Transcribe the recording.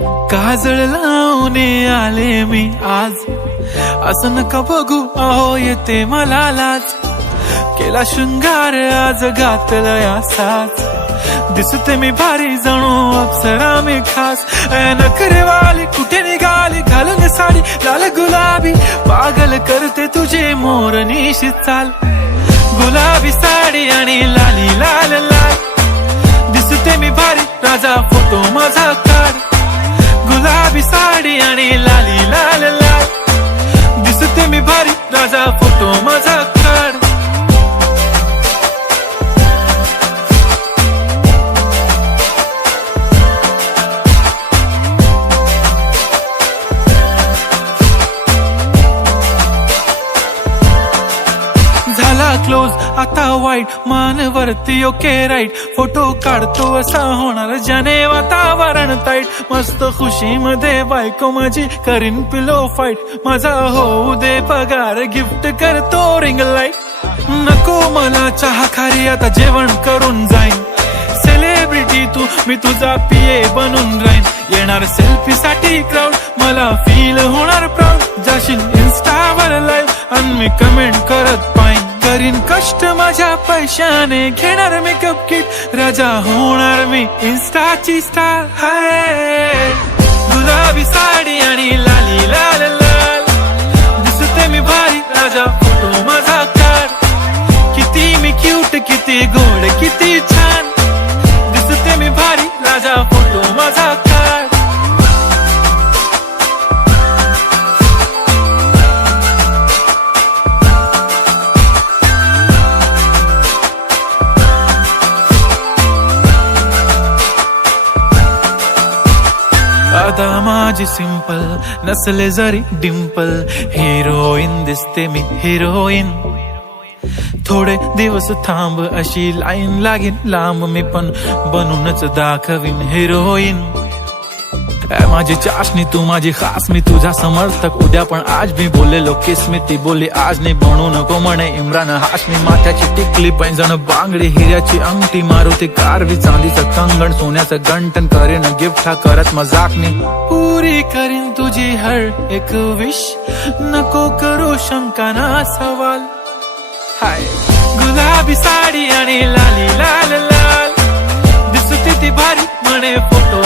काजळ लावून आले मी आज, असं नका बघू अहो येते मला लाज. केला शृंगार आज घातला असाच, दिसते मी भारी जणू अप्सरा मी खास. नखरेवाली कुठे निघाली घालून साडी लाल गुलाबी, पागल करते तुझे मोरनीशी चाल. गुलाबी साडी आणि लाली लाल लाल, दिसते मी भारी राजा फोटो माझा काढ. गुलाबी साडी आणि लाली लाल लाल, दिसते मी भारी राजा फोटो माझा काढ. झाला क्लोज आता वाईट, मान वरती ओके राईट. फोटो काढतो असा होणार ज्याने वातावरण ताईट. मस्त खुशी मध्ये बायको माझी करीन पिलो फाईट. माझा होऊ दे पगार गिफ्ट करतो रिंग लाईट. नको मला चहा खारी आता जेवण करून जाईन. सेलिब्रिटी तू मी तुझा पिये बनून राहीन. येणार सेल्फी साठी क्राऊड मला फील होणार प्राऊड. जाशील इन्स्टावर लाईव्ह आणि मी कमेंट करत पाईन. करीन कष्ट माझ्या पैशाने घेणार मेकअप किट. राजा होणार मी इन्स्टाची स्टार. हाय गुलाबी साडी आणि लाली लाल लाल, दिसते मी भारी राजा फोटो माझा काढ. किती मी क्यूट किती गोड किती छान, दिसते मी भारी राजा फोटो माझा काढ. आता माझी सिंपल नसले जरी डिंपल, हिरोईन दिसते मी हिरोईन. थोडे दिवस थांब अशी लाईन लागेल लांब, मी पण बनूनच दाखवीन हिरोईन. माझी चाशनी तू माझी खास, मी तुझा समर्थक उद्या पण आज. मी बोललेलो किस मी ती बोलली आज नाही. बनू नको म्हणे इम्रान हाशमी. माथ्याची टिकली पैंजण बांगडी हिऱ्याची अंगठी, मारुती कारवी चांदीचं कंगण सोन्याचं गंटन. करेन गिफ्ट हा करत मजाकनी, पुरी करीन तुझी हर एक विश. नको करू शंका ना सवाल. हाय गुलाबी साडी आणि लाली लाल लाल, दिसते ती भारी म्हणे फोटो